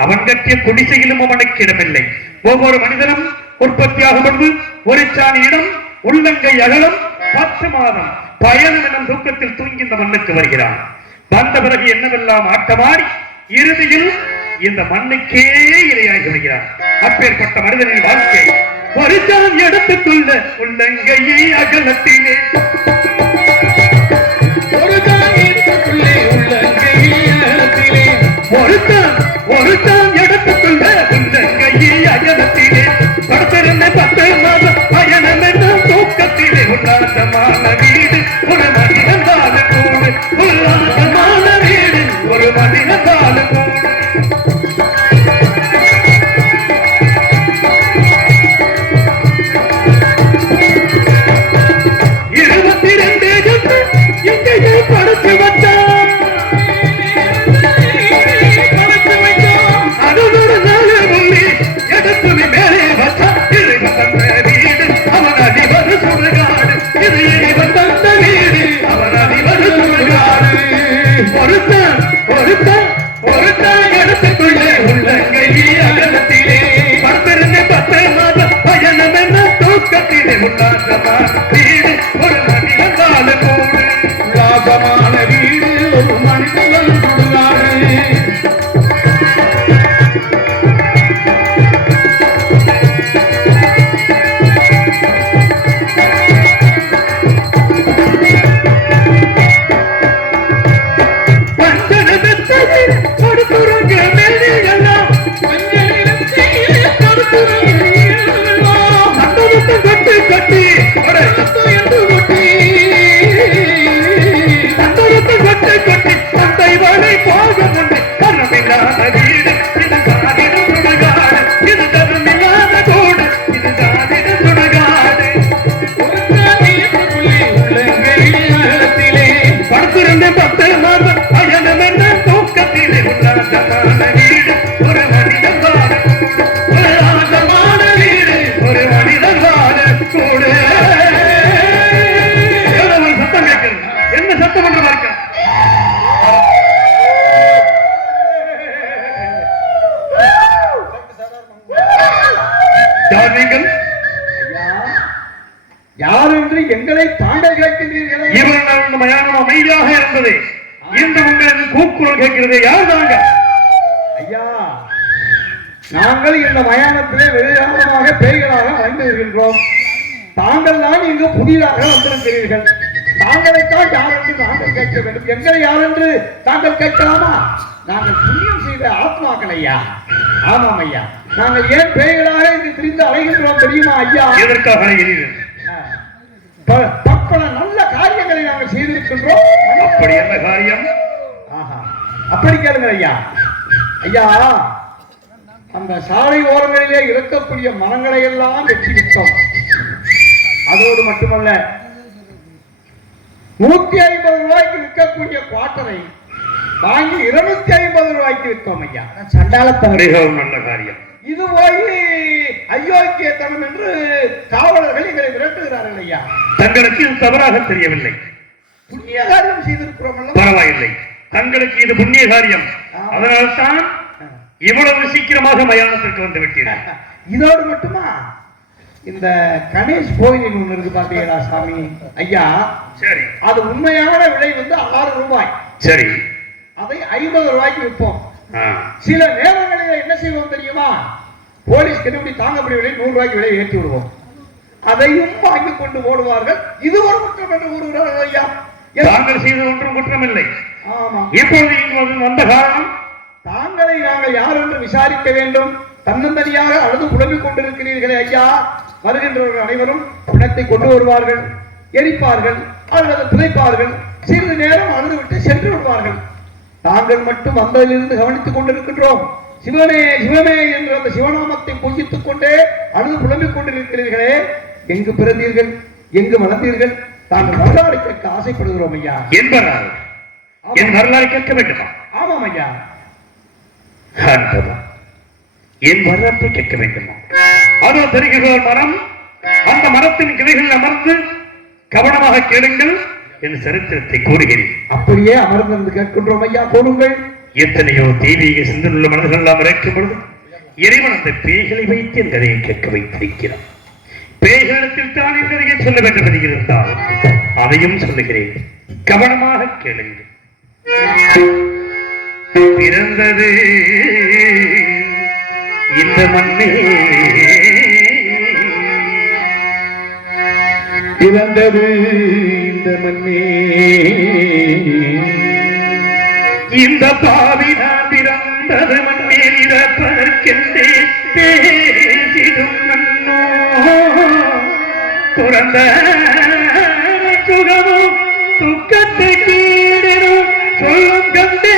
அவன் கட்டிய குடிசையிலும் அவனுக்கு இடமில்லை. ஒவ்வொரு மனிதனும் உற்பத்தியாகும் பொழுது ஒரு சாணி இடம் உள்ளங்கை அகலம் 10 மாதம் பயணம் எனும் தூக்கத்தில் தூங்கி இந்த மண்ணுக்கு வருகிறான். வந்த பிறகு என்னவெல்லாம் ஆட்டமாடி இறுதியில் இந்த மண்ணுக்கே இரையாகி வருகிறான். அப்பேற்பட்ட மனிதனின் வாழ்க்கை ஒரு சான் எடுத்துக்கொள்ள உள்ளங்கையை அகலத்திலே ஒரு சான் எடுத்துக்கொள்ள உள்ளங்கையை இதுதான் இது சுடுகாடு இது தருமில்லாத கூடு இதுதான் இது சுடுகாடு படுத்திருந்த 10 மாதம் பயணம் என்ற தூக்கத்திலே உல்லாசமான வீடு ஒரு மனிதன் வாழ உல்லாசமான வீடு ஒரு மனிதன் வாழ கூடு ஒரு சத்தம் கேட்கிறது என்ன சத்தம் என்று பார்க்க யார் நீங்கள் யார் என்று எங்களை தாங்கள் கேட்கின்றீர்கள் இவ்வளவு நாள் இந்த மயானம் அமைதியாக இருந்தது இன்று உங்களுக்கு கூக்குரல் கேட்கிறது யார் தாங்க ஐயா நாங்கள் இந்த மயானத்திலே வெளியாகமாக பேய்களாக அலைந்து வருகின்றோம் தாங்கள் தான் இங்கு புதிதாக வந்திருக்கிறீர்கள் தாங்களைத்தான் யார் என்று நாங்கள் கேட்க வேண்டும் எங்களை யார் என்று தாங்கள் கேட்கலாமா நாங்கள் புண்ணியம் செய்த ஆத்மாக்கள் ஐயா ஆமாம் ஐயா நாங்கள் ஏன் பேய்களாக இங்கு திரிந்து அலைகின்றோம் தெரியுமா ஐயா எதற்காக அலைகிறீர்கள்? பற்பல நல்ல காரியங்களை நாங்கள் செய்திருக்கின்றோம் அப்படி என்ன காரியம் ஆஹா அப்படி கேளுங்க ஐயா ஐயா அந்த சாலை ஓரங்களிலே இருக்கக்கூடிய மரங்களை எல்லாம் வெற்றி விட்டோம் அதோடு மட்டுமல்ல 150 ரூபாய்க்கு விற்கக்கூடிய குவார்ட்டரை வாங்கி 250 ரூபாய்க்கு விற்றோம் ஐயா சண்டாளத்தனம் மிகவும் நல்ல காரியம் இது போய் அயோக்கியத்தனம் என்று காவலர்கள் எங்களை விரட்டுகிறார்கள் ஐயா தங்களுக்கு இது தவறாக தெரியவில்லை புண்ணிய காரியம் செய்திருக்கிறோம் பரவாயில்லை தங்களுக்கு இது புண்ணிய காரியம் அதனால்தான் இவ்வளவு சீக்கிரமாக மயானத்திற்கு வந்து விட்டீர்கள் இதோடு மட்டுமா இந்த கணேஷ் கோயில் ஒண்ணு இருக்கு பாத்தீங்களா சாமி ஐயா சரி அது உண்மையான விலை வந்து 6 ரூபாய் சரி அதை 50 ரூபாய்க்கு விற்போம் ஆ. சில நேரங்களில் என்ன செய்வோம் தெரியுமா போலீஸ் கண்டுபிடி தாங்கப்படி விலை 100 ரூபாய்க்கு விலை ஏற்றி விடுவோம் அதையும் வாங்கி கொண்டு ஓடுவார்கள் இது ஒரு குற்றம் என்று கூறுகிறார்கள் ஐயா தாங்கள் செய்த ஒன்றும் குற்றமில்லை ஆமா இப்போது இங்கு வந்த காரணம் தாங்களை நாங்கள் யார் என்று விசாரிக்க வேண்டும் தன்னந்தனியாக அழுது புலம்பிக் கொண்டிருக்கிறீர்களே ஐயா வருகின்றவர்கள் அனைவரும் பிணத்தை கொண்டு வருவார்கள் எரிப்பார்கள் அல்லது புதைப்பார்கள் சிறிது நேரம் அழுது விட்டு சென்று விடுவார்கள் தாங்கள் மட்டும் வந்ததிலிருந்து கவனித்துக் கொண்டிருக்கின்றோம் சிவனே சிவனே என்ற அந்த சிவநாமத்தை பூஜித்துக் கொண்டே அழுது புலம்பிக் கொண்டிருக்கிறீர்களே எங்கு பிறந்தீர்கள் எங்கு வளர்ந்தீர்கள் தாங்கள் வரலாறு கேட்க ஆசைப்படுகிறோம் ஐயா என்பதால் என் வரலாறு கேட்க வேண்டுமா ஆமாம் ஐயா என் வரலாற்றை கேட்க வேண்டுமா அதோ தெரிகிற ஒரு மரம் அந்த மரத்தின் கிளைகள் அமர்ந்து கவனமாக கேளுங்கள் என் சரித்திரத்தை கூறுகிறேன் அப்படியே அமர்ந்திருந்து கேட்கின்றோம் ஐயா கூறுங்கள் எத்தனையோ தெய்வீக சிந்தனையுள்ள மனிதர்கள் எல்லாம் இறக்கும் பொழுது இறைவன் அந்த பேய்களை வைத்து என் கதையை கேட்க வைத்திருக்கிறான் பேய்களிடத்தில் தான் என் கதையை சொல்ல வேண்டும் என்று இருந்தால் அதையும் சொல்லுகிறேன் கவனமாக கேளுங்கள் பிறந்தது இந்த மண்ணே பிறந்தது இந்த மண்ணே இந்த பாவி நான் பிறந்தது மண்ணில் இறப்பதற்கென்றே பேசிடும் மண்ணோ துறந்த சுகமும் துக்கத்தை கீழிடும் சொல்லும் கண்டே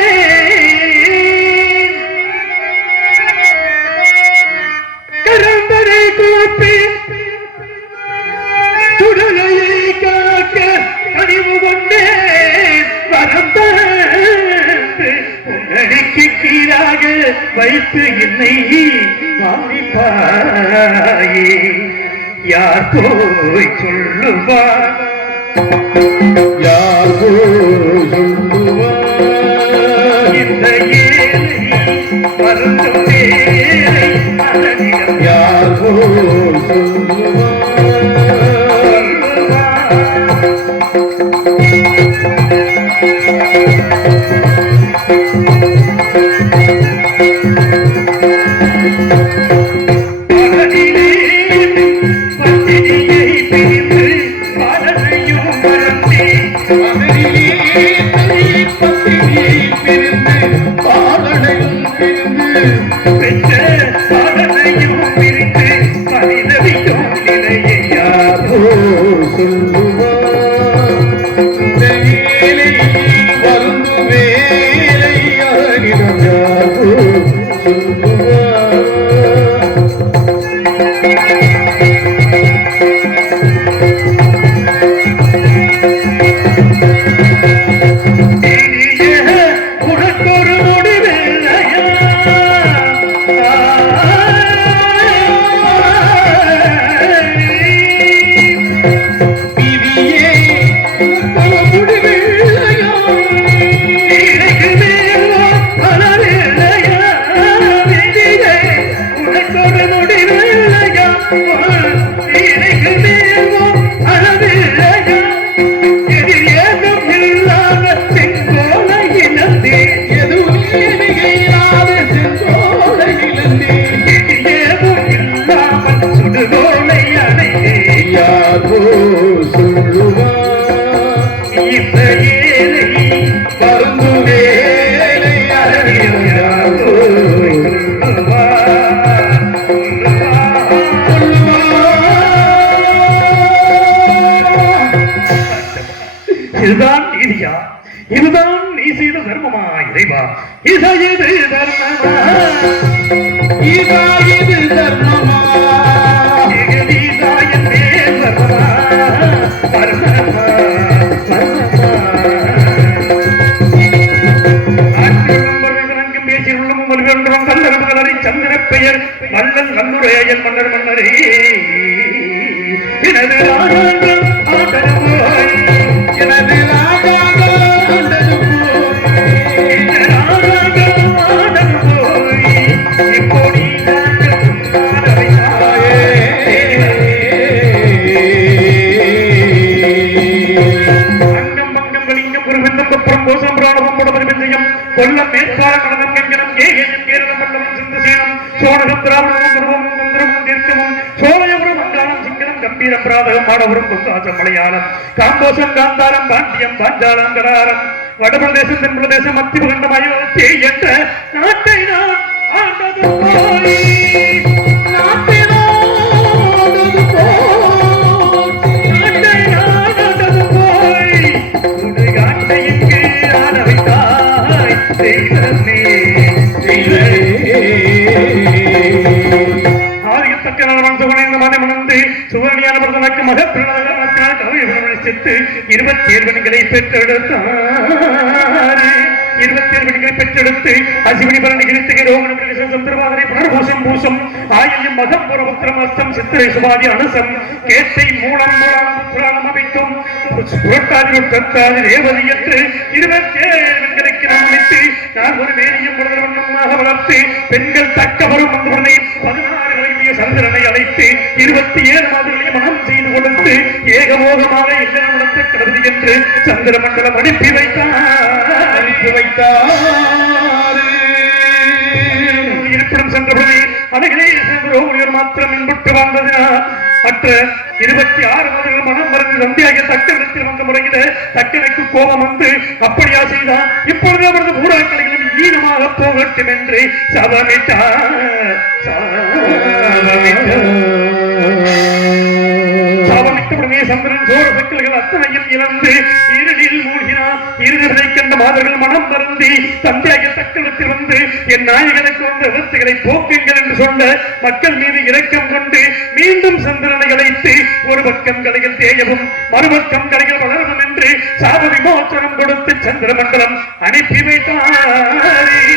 கரம்பரை கூப்பி சுடலையை காக்க அறிவு கொண்டே வரம்பு உன்னடிக்கு கீழாக வைத்து என்னை வாங்கிப்பாயே யார் போய் சொல்லுவார் யார் சொல்லுவார் இந்த ஏழை வருந்தும் வேலை அதனிடம் யார் சொல்லுவார் இதுதான் நீதியா? இதுதான் நீ செய்த தர்மமா இறைவா? இது தர்மமா? இது தர்மமா? ஜெகதீசாயன் மேல் தர்மமா? தர்மமா சந்திர பெயர் மன்னன் நல்லுரையன் மன்னர் மன்னரே எனது ஆனந்தம் ஆதரவாய் எனது கொல்லம் மேற்பால கடனம் கங்கனம் ஏகேயம் கேரளம் மண்டலம் சிந்தசேனம் சோழகம் திராவிடமும் துருவமும் தந்திரமும் தீர்க்கமும் சோழயபுரம் மங்காளம் சிங்கனம் கம்பீரம் பிராதகம் மாடபுரம் கொங்காசம் மலையாளம் காம்போசம் காந்தாரம் பாண்டியம் பாஞ்சாலம் கடாரம் வடபிரதேசம் தென்பிரதேசம் மத்தியபகண்டம் அயோத்தி என்ற நாட்டை நான் ஆண்டது போய் சுவரணியான மகப்பிரனாக கவிழ்த்து 27 பெண்களை பெற்றெடுத்தார். 27 பெண்களை பெற்றெடுத்து அசிவனி பரணி கிருத்திகை ரோமண சந்திரவாதனை புனர்பூசம் பூசம் ஆயிரம் மகம் புறபுத்திரம் அஸ்தம் சித்திரை சுபாதி அனுசம் கேட்டை மூலம் மூலம் புராணம் அமைத்தும் புரட்டாதி கத்தாதி ரேவதி என்று 27 பெண்களுக்கு அமைத்து நான் ஒரு வேலையும் வண்ணமாக வளர்த்து பெண்கள் தக்க வரும் உடனே 16 வயதிய சந்திரனை அழைத்து 27 மாதங்களை மனம் செய்து கொடுத்து ஏகமோகமாக இல்லறம் நடத்த கருதி என்று சந்திர மண்டலம் அனுப்பி வைத்தார். இருப்பிடம் சென்றபடி அழகிலே சென்றோர் மாத்திரம் என்பட்டு வாழ்ந்ததினால் மற்ற 26 மாதங்கள் மனம் மறந்து தந்தையாகிய தக்கத்தில் வந்த முறையில தக்கனுக்கு கோபம் வந்து அப்படியா செய்தார். இப்பொழுது அவரது ஊராட்களிகளும் ஈனமாக போகட்டும் என்று சபமிட்டார். சாபமிட்டவுடனே சந்திரன் சோர சக்கல்கள் அத்தனையும் இழந்து இருளில் மூழ்கினார். இருளை கண்ட மாதர்கள் மனம் மறந்தி தந்தையாகிய தக்கலத்தில் வந்து என் நாயகனுக்கு வந்த விபத்துகளை போக்குங்கள் என்று சொல்ல மக்கள் மீது இரக்கம் கொண்டு மீண்டும் சந்திரனை அழைத்து ஒரு பக்கம் கலைகள் தேயவும் மறுபக்கம் கலைகள் வளரவும் என்று சாப விமோச்சனம் கொடுத்து சந்திர மண்டலம் அனுப்பி வைத்தார்.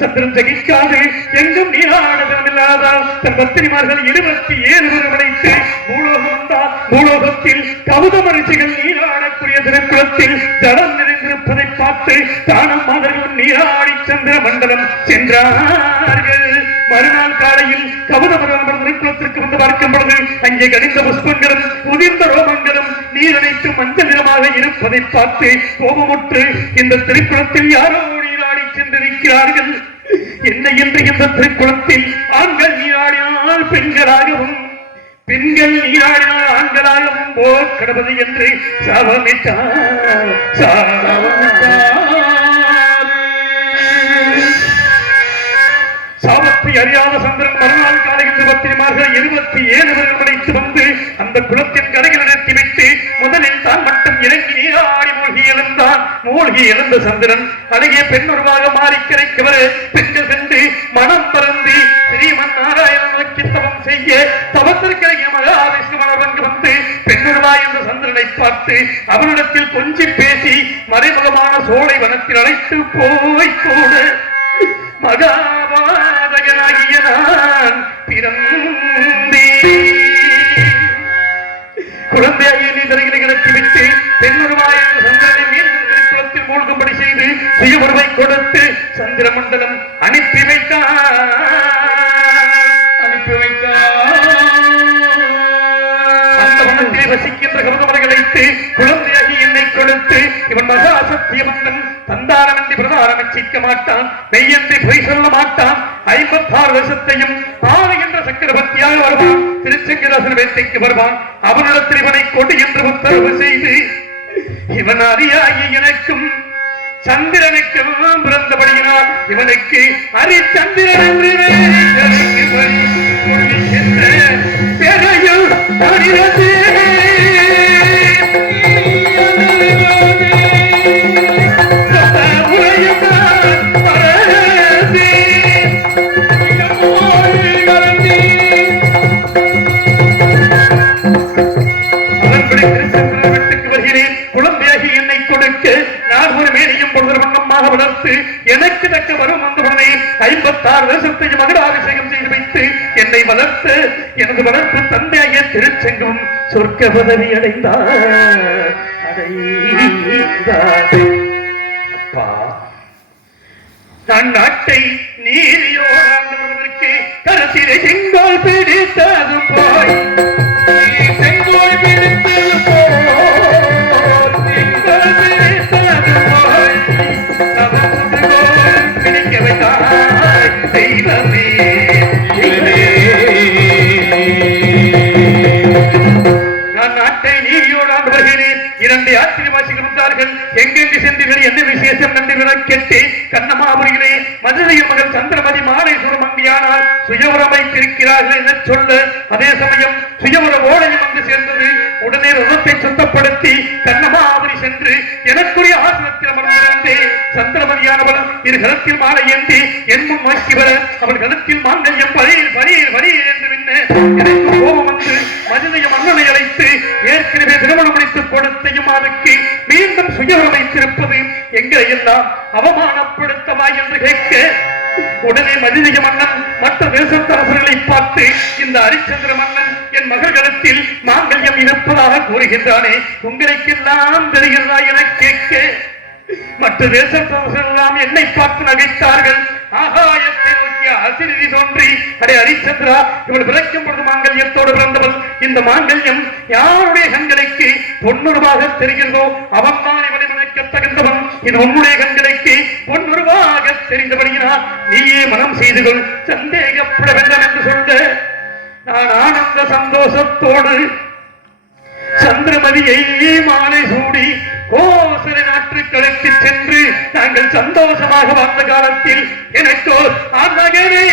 சந்திரன் ஜகிக்காது எங்கும் நீராடமில்லாதால் தன் பத்திரிமார்கள் 27 அழைத்து பூலோகம் வந்தார். பூலோகத்தில் கவுத மரிசிகள் நீராடக்கூடிய திருக்குளத்தில் ஜலம் நிறைந்திருப்பதை பார்த்து தானம் மாதர்கள் நீராடி சந்திர மண்டலம் சென்றார்கள். மறுநாள் காலையில் கவுத மரம் திருக்குளத்திற்கு வந்து பார்க்கும் பொழுது அங்கே கடிந்த புஷ்பங்களும் உதிர்ந்த ரோமங்களும் நீரணைத்து மஞ்சள் நிறமாக இருப்பதை பார்த்து கோபமுற்று இந்த திருக்குளத்தில் யாரோ நீராடி சென்றிருக்கிறார்கள். என்ன என்று இந்த திருக்குளத்தில் ஆண்கள் நீராடினால் பெண்களாகவும் பெண்கள் நீராடினால் ஆண்களாகவும் போர் கடவுது என்று சாபமிட்டார். அவற்றை அறியாத சந்திரன் மறுநாள் காலையில் 27 பேர்கள் அழைத்து வந்து அந்த குளத்தின் கரையில் நிறுத்திவிட்டு முதலில் தான் மட்டும் இறங்கி நீராடி மூழ்கி எழுந்த சந்திரன் அழகிய பெண்ணுருவாக மாறி கரைக்கு வர பெண்கள் சென்று மனம் பறந்து ஸ்ரீமன் நாராயணன் நோக்கி தவம் செய்ய தவத்திற்கிறைய மகாவிஷ்ணுவன் வந்து பெண்ணுருவாய் என்ற சந்திரனை பார்த்து அவனிடத்தில் கொஞ்சி பேசி மறைமுகமான சோலை வனத்தில் அழைத்து போய் கூட மகாபாதகனாகிய நான் பிறந்தேன். குழந்தையை நீதரைகளை கிடத்திவிட்டு பெண்ணுருவாய் என்ற சந்திரனை மீண்டும் குளத்தில் மூழ்கும்படி செய்து சுய உருவை கொடுத்து சந்திர மண்டலம் அனுப்பி வைத்தார். அந்த வனத்திலே வசிக்கின்ற கருதவரை அழைத்து குழந்தையாகி என்னை கொடுத்து இவன் மகா சத்திய மன்னன் தந்தாரம் என்று பிரதாரம் சிக்க மாட்டான், மெய்யென்று பொய் சொல்ல மாட்டான், 56 வருஷத்தையும் ஆறுகின்ற சக்கரவர்த்தியாக வருவான், திருச்செங்கராசன் வேட்டைக்கு வருவான், அவனிடத்தில் இவனை கொண்டு என்று உத்தரவு செய்து இவன் அறியாகி எனக்கும் சந்திரனுக்கும் பிறந்தபடியினால் இவனுக்கு அரிச்சந்திரன் என்று பெறையும் வளர்த்து எனக்கு தக்க வரும் வந்தவுடனே 56 வருஷத்தையும் மகுடாபிஷேகம் செய்து வைத்து என்னை வளர்த்து எனது வளர்ப்பு தந்தையாகிய திருச்செங்கும் சொர்க்க பதவி அடைந்தார். அப்பா, நான் நாட்டை நீதியோடு கரசிலை செங்கோல் பிடித்தது போய் செங்கோல் பிடித்தது நான் நாட்டை நீதியோடு ஆண்டு வருகிறேன். 2 ஆச்சரியவாசிகள் வந்தார்கள். எங்கெங்கு சென்றீர்கள், என்ன விசேஷம் என்று விளக்கெட்டு கண்ணமாபுரிகளே மதுரையின் மகள் சந்திரமதி மாலை சுரமங்கியானால் சுயவரம் வைத்திருக்கிறார்கள் என சொல்ல அதே சமயம் சுயவர ஓடையும் வந்து சேர்ந்தது. உடனே ரதத்தை சுத்தப்படுத்தி கண்ணமாபுரி சென்று எனக்குரிய ஆசனத்தில் அமர்ந்திருந்தே சந்திரமதியானவள் இரு கலத்தில் மாலை ஏந்தி என் முன் நோக்கி வர அவள் கலத்தில் மாங்கல்யம் பரீர் என்று நின்று எனக்கு கோபம் வந்து மதுரைய மன்னனை அழைத்து ஏற்கனவே திருமணம் முடித்துக் கொடுத்தையும் அதுக்கு மீண்டும் சுயவரம் வைத்திருப்பது எங்களை எல்லாம் அவமானப்படுத்தவா என்று கேட்க உடனே மதுரைய மன்னன் மற்ற தேசத்தரசர்களை பார்த்து இந்த ஹரிச்சந்திர மன்னன் என் மகளிடத்தில் மாங்கல்யம் இருப்பதாக கூறுகின்றானே, உங்களுக்கெல்லாம் தெரிகிறதா என கேட்க மற்ற தேசத்தரசர்கள் எல்லாம் என்னை பார்த்து நகைத்தார்கள். ஆகாயத்தை நோக்கிய அசிரிதி தோன்றி அடே ஹரிச்சந்திரா, இவள் பிறக்கும் பொழுது மாங்கல்யத்தோடு பிறந்தவள். இந்த மாங்கல்யம் யாருடைய கண்களுக்கு பொன்னுருவாக தெரிகிறதோ அவன் தான் இவனை நினைக்க தகுந்தவன். இது உன்னுடைய கண்களுக்கு பொன்னுருவாக தெரிந்தபடியினால் நீயே மனம் செய்து கொள், சந்தேகப்பட வேண்டாம் என்று சொல்ல நான் ஆனந்த சந்தோஷத்தோடு சந்திரமதியை மாலை சூடி கோசர நாட்டுக்களுக்கு சென்று நாங்கள் சந்தோஷமாக வாழ்ந்த காலத்தில் எனக்கு ஆண்மகனை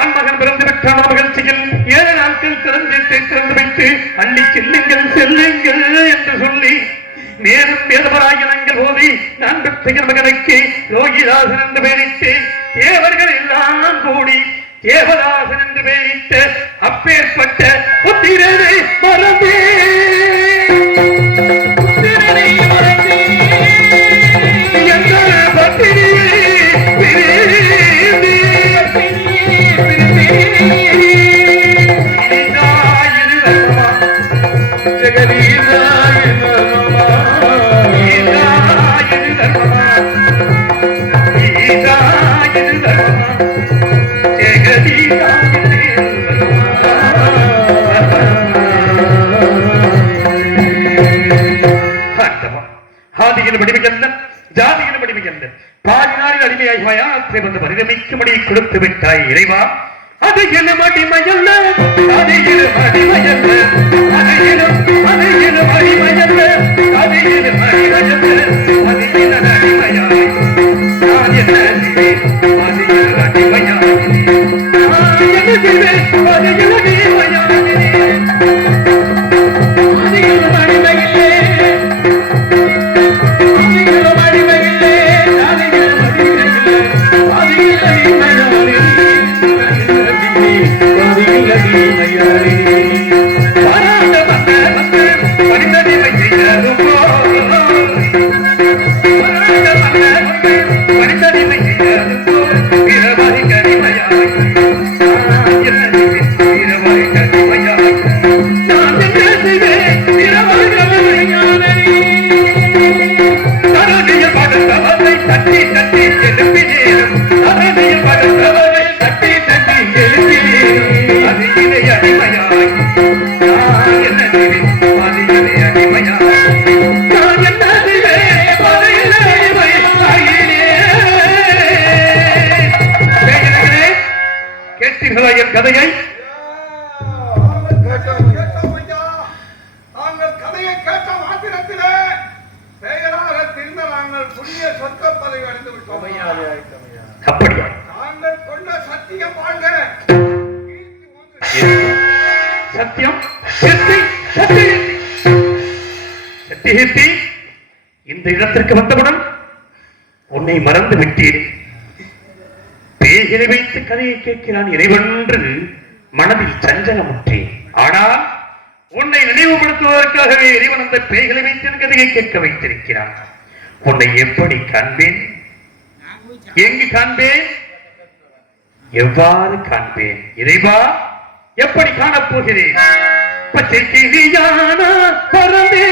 ஆண்மகன் பிறந்து விட்டான மகிழ்ச்சியில் 7 நாட்கள் திறந்து வைத்து அள்ளி செல்லுங்கள் என்று சொல்லி மேலும் வேதபராயணங்கள் ஓதி நான் பெற்ற மகனுக்கு யோகிதாசன் என்று பெயரிட்டு தேவர்கள் எல்லாம் கூடி தேவதாசன் என்று பெயரிட்ட அப்பேற்பட்ட புத்திரனை மறந்தே பாதினாரில் அடிமையாய் மயானத்தை வந்து பரிதமிக்கும்படி கொடுத்து விட்டாய் இறைவா. அது எனும் அடிமையல்ல, அது எனும் அடிமையல்ல, அது எனும் அடிமையல்ல, அது எனும் அடிமையல்ல, அது மாத்திரத்திலே பெயராக திருந்த நாங்கள் புதிய சொர்க்க பதவி அடைந்து விட்டோம். அப்படியா? நாங்கள் கொண்ட சத்தியம் வாழ்க. சத்தியம் சத்தியகீர்த்தி, இந்த இடத்திற்கு வந்தவுடன் உன்னை மறந்து விட்டேன். பேய்களை வைத்து கதையை கேட்கிறான் இறைவன்று மனதில் சஞ்சலமுற்றேன். ஆனால் உன்னை நினைவுபடுத்துவதற்காகவே இறைவன் அந்த பேய்களை வைத்து கதையை கேட்க வைத்திருக்கிறான். உன்னை எப்படி காண்பேன்? எங்கு காண்பேன்? எவ்வாறு காண்பேன்? இறைவா, எப்படி காணப்போகிறேன்? பச்சை கிளியான பரமே